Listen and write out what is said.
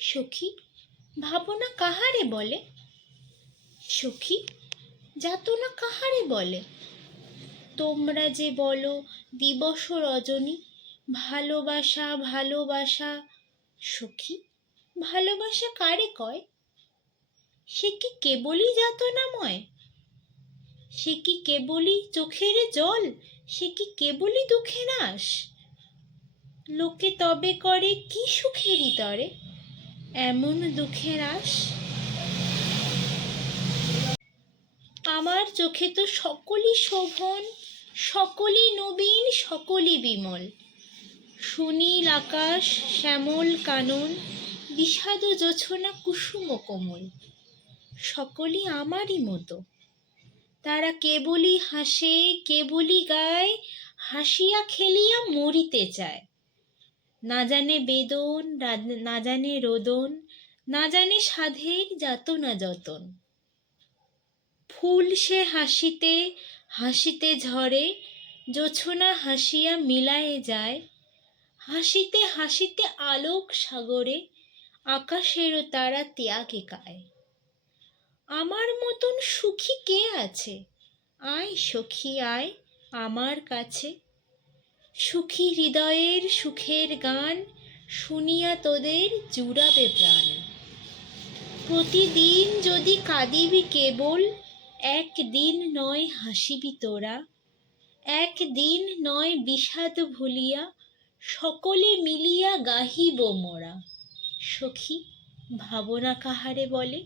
সখী ভাবনা কাহারে বলে? সখী যাতনা কাহারে বলে? তোমরা যে বলো দিবস রজনী, ভালোবাসা ভালোবাসা। সখী ভালোবাসা কারে কয়? সে কি কেবলই যাতনাময়? সে কি কেবলই চোখের জল? সে কি কেবলই দুঃখের আশ? লোকে তবে করে কি সুখেরই তরে এমন দুঃখের আশ? আমার চোখে তো সকলই শোভন, সকলই নবীন, সকলই বিমল। সুনীল আকাশ, শ্যামল কানন, বিষাদ জোছনা, কুসুম কোমল, সকলই আমারই মতো। তারা কেবলই হাসে, কেবলই গায়, হাসিয়া খেলিয়া মরিতে চায়। না জানে বেদন, না জানে রোদন, না জানে সাধের যাতনা যতন। ফুল সে হাসিতে হাসিতে ঝরে, জোছনা হাসিয়া মিলায়ে যায়। হাসিতে হাসিতে আলোক সাগরে, আকাশেরও তারা ত্যাগে কায়। আমার মতন সুখী কে আছে? আয় সখী আয় আমার কাছে। সুখী হৃদয়ের সুখের গান, শুনিয়া তোদের জুড়াবে প্রাণ। প্রতিদিন যদি কাঁদিবি কেবল, একদিন নয় হাসিবি তোরা। একদিন নয় বিষাদ ভুলিয়া, সকলে মিলিয়া গাহিব মোরা। সখী ভাবনা কাহারে বলে?